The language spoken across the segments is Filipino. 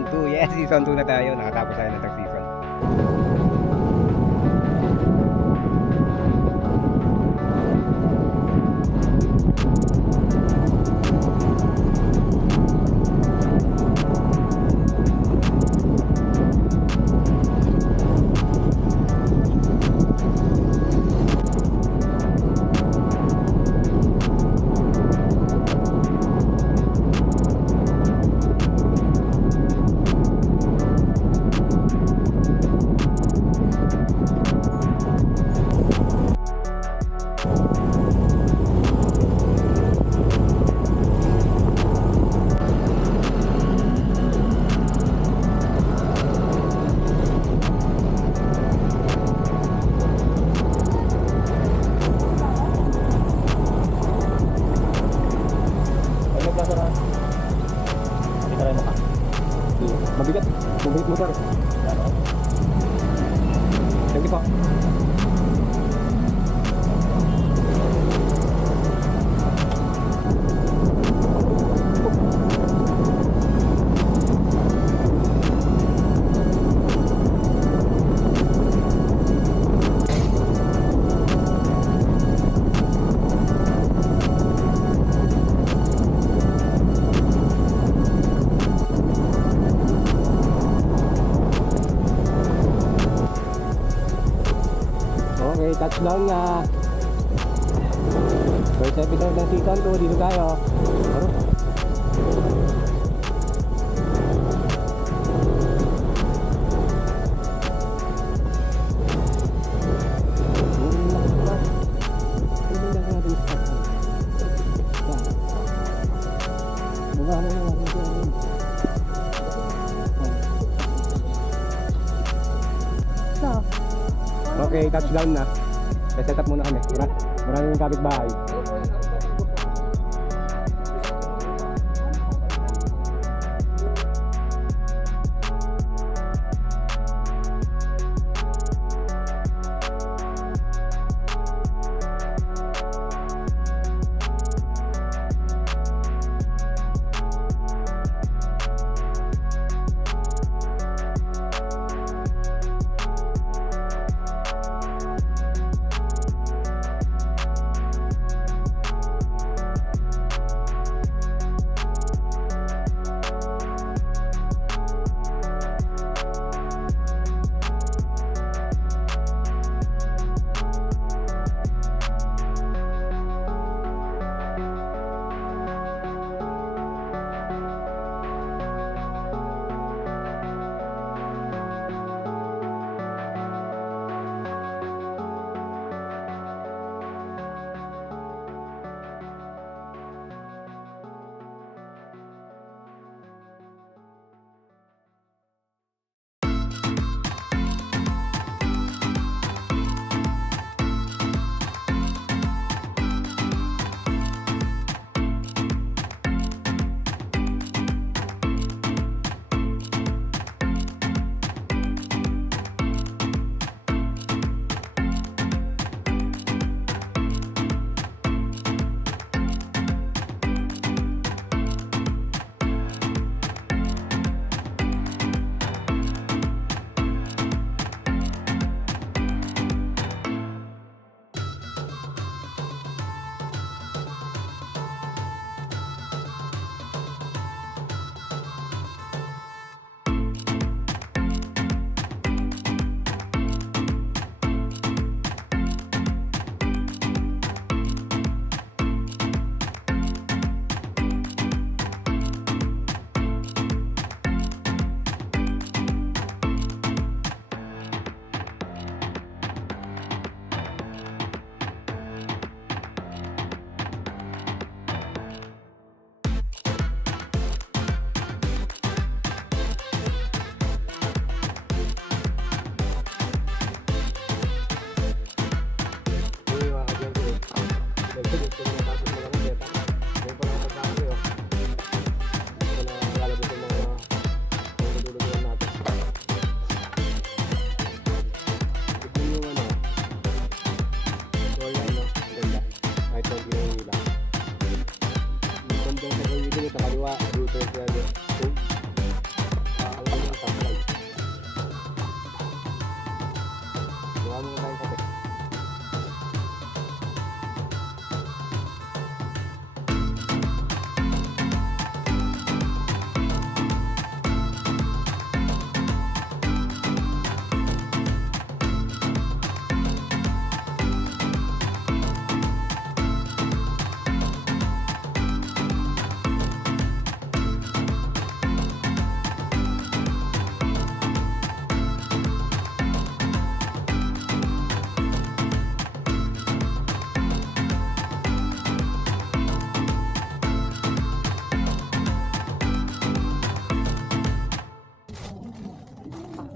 Season 2. Yes, Season 2 na tayo. Nakatapos tayo ng tag-season. Mabigat. Mabigat motor. Thank you po. Okay, touchdown nga. First episode ng season 2, dito tayo. Okay, touchdown na. Set up muna kami. Maraming kapitbahay.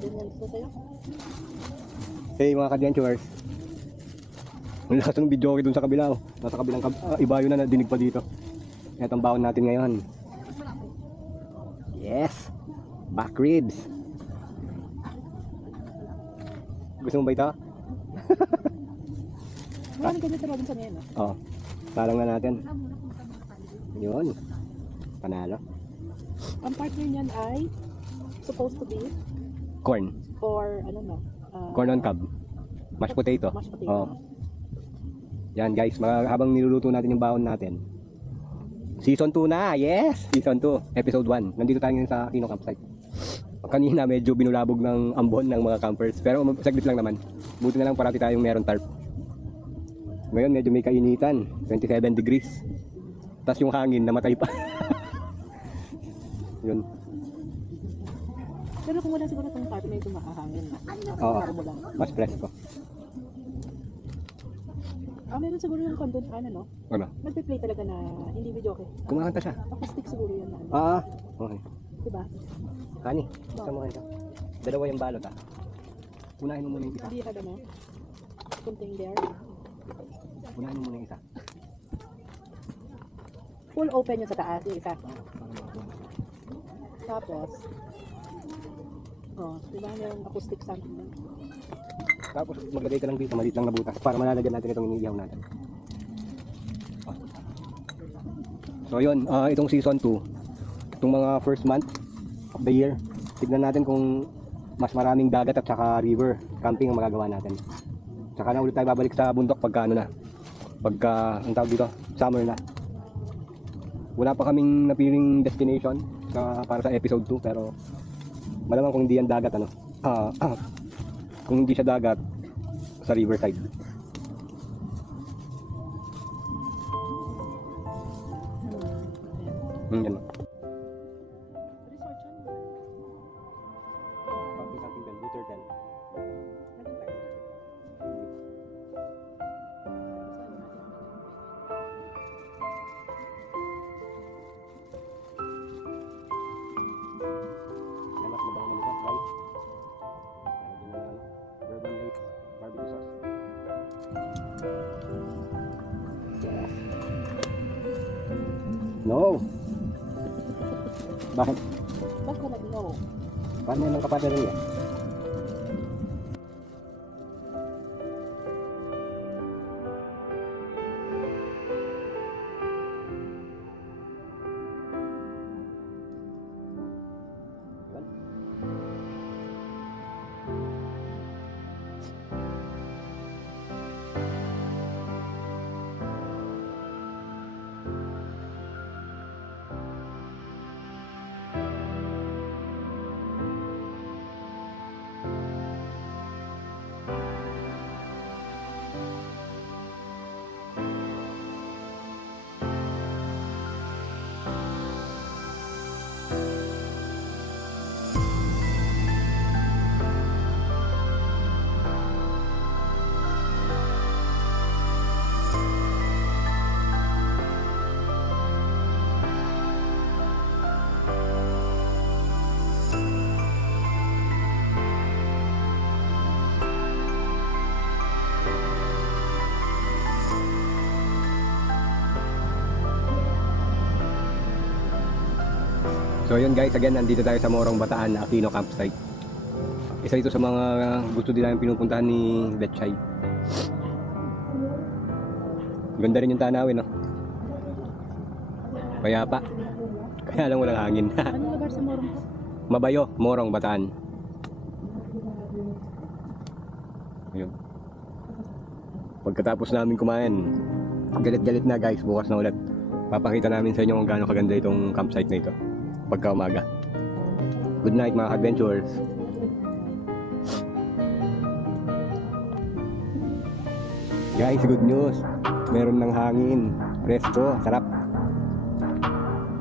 Ganyan ito sa'yo. Hey mga ka-adventurers. Ang lakas ng video dun sa kabila. Oh. Nasa kabilang ibayo na dinig pa dito. Ito ang baon natin ngayon. Yes! Back ribs. Gusto mo ba ito? Maraming ganyan sa Robinson ngayon. Oo. Salang na natin. Yun. Panalo. Ang partner niyan ay supposed to be Corn. for ano na? Corn on cob. Mashed potato. Mashed potato. Oo. Yan guys, habang niluluto natin yung baon natin. Season 2 na, yes! Season 2, episode 1. Nandito tayo ngayon sa Aquino Campsite. Kanina medyo binulabog ng ambon ng mga campers. Pero saglit lang naman. Buti na lang parati tayong meron tarp. Ngayon medyo may kainitan. 27 degrees. Tapos yung hangin, namatay pa. Yun. Pero kung wala siguro itong partner, ito makahangin. Oo, Para mo lang. mas presko. Meron siguro yung content no? Ano? Nagpe-play talaga na hindi video okay. Kumakanta siya. Acoustic siguro yan na. Okay. Diba? Honey, gusto mo kanta? Dalawa yung balot Unahin mo muna yung isa. Hindi ka na kunting there. Unahin mo muna yung isa. Full open yung sa taas, yung isa. Tapos, diba merong acoustic something lang. Tapos maglagay ka lang dito, maliit lang na butas para malalagyan natin itong iniihaw natin. So yun, itong season 2, itong mga first month of the year, tignan natin kung mas maraming dagat at saka river camping ang magagawa natin. Saka na ulit tayo babalik sa bundok pagka ano na, pagka, ang tawag dito, summer na. Wala pa kaming napiling destination para sa episode 2, pero malamang kung hindi yan dagat kung hindi siya dagat, sa riverside. Yan. Something bell, Luther bell. Mas mabang naman ito, right? Bourbon Lake barbecue sauce. No! Bakit? Ba't ka nag-no? Paano yan ang kapatid niya? So yun guys, again nandito tayo sa Morong Bataan, Aquino Campsite. Isa ito sa mga gusto din namin pinupuntahan ni Betchay. Ganda rin yung tanawin, no? Kaya pa. Kaya lang walang hangin. Anong lugar sa Morong po? Mabayo, Morong Bataan. Ayun. Pagkatapos namin kumain, galit-galit na guys, bukas na ulit. Papakita namin sa inyo kung gaano kaganda itong campsite na ito pagka umaga. Good night mga adventurers. Guys, good news. Meron ng hangin. Presko, sarap.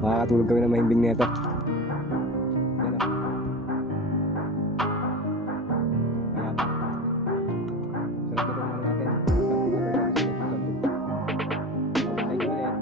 Makakatulog kami ng mahimbing nito. Yan o. Kaya pa. Sarap ito ang natin. Thank you ulit.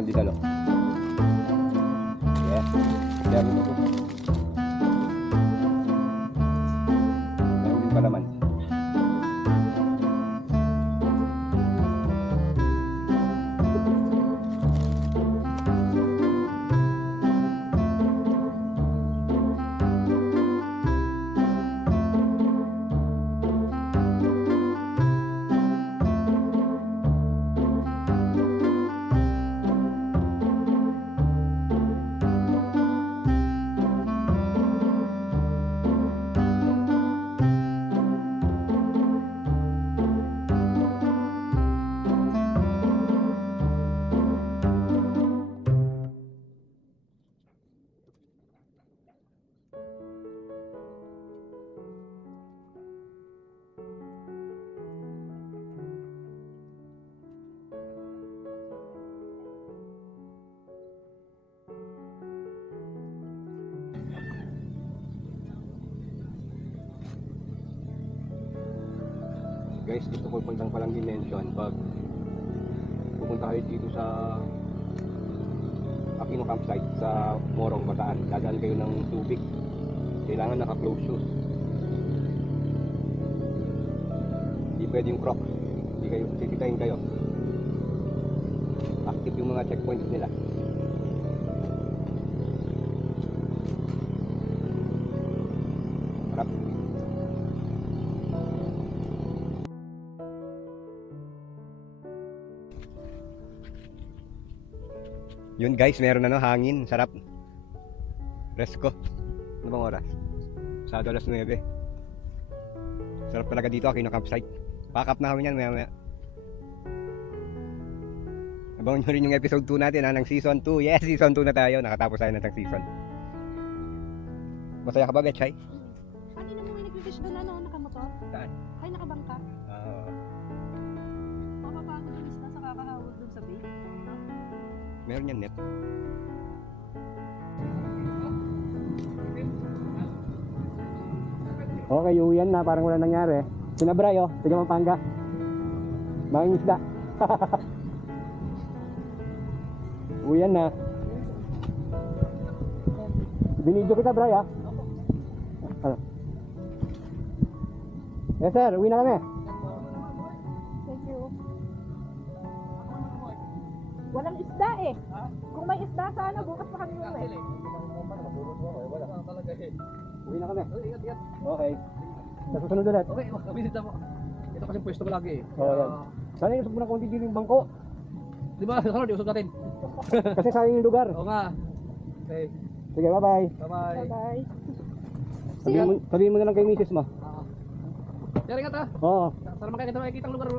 pandesal, oh. Yeah. Kaya gusto ko. Meron din pa naman. Guys, gusto ko puntang palang dimension pag pupunta kayo dito sa Aquino campsite sa Morong, Bataan. Dadaan kayo ng tubig. Kailangan naka-close shoes. Hindi pwedeng crocs. Hindi kayo, sisitahin kayo. Active yung mga checkpoints nila. Harap. Yun guys, meron na no, hangin, sarap. Presko. Ano bang oras? Pasado alas 9. Sarap talaga dito, Aquino campsite. Pack up na kami yan maya. Abangan nyo rin yung episode 2 natin ng season 2. Yes, season 2 na tayo. Nakatapos tayo ng season. Masaya ka ba, Betchay? Kanina mo may nag-fish doon, ano, nakamotor? Saan? Ay, nakabangka. Mapapagod yung isda sa kakahawag doon sa bay. No? Meron yan net. Okay, uwian na. Parang wala nangyari. Sinabray, oh. Tiga Pampanga. Banging isda. Uwian na. Binidyo kita, Bray, ah. Ano? Yes, sir. Uwi na kami. Thank you. Walang isda eh. Kung may isda sana, bukas pa kami uwi. Uwi na kami. Okay. Sa susunod ulit. Okay, visit na po. Ito kasi pwesto ko lagi eh. Oh, yan. Sana yung mo na konti dito yung bangko. Di ba? Sa sunod, iusog natin. Kasi sayang yung lugar. Oo nga. Okay. Sige, bye-bye. Bye-bye. Bye-bye. Sabihin mo na lang kay misis mo. Sir, ingat ha. Oo. Sana makikita ang lugar.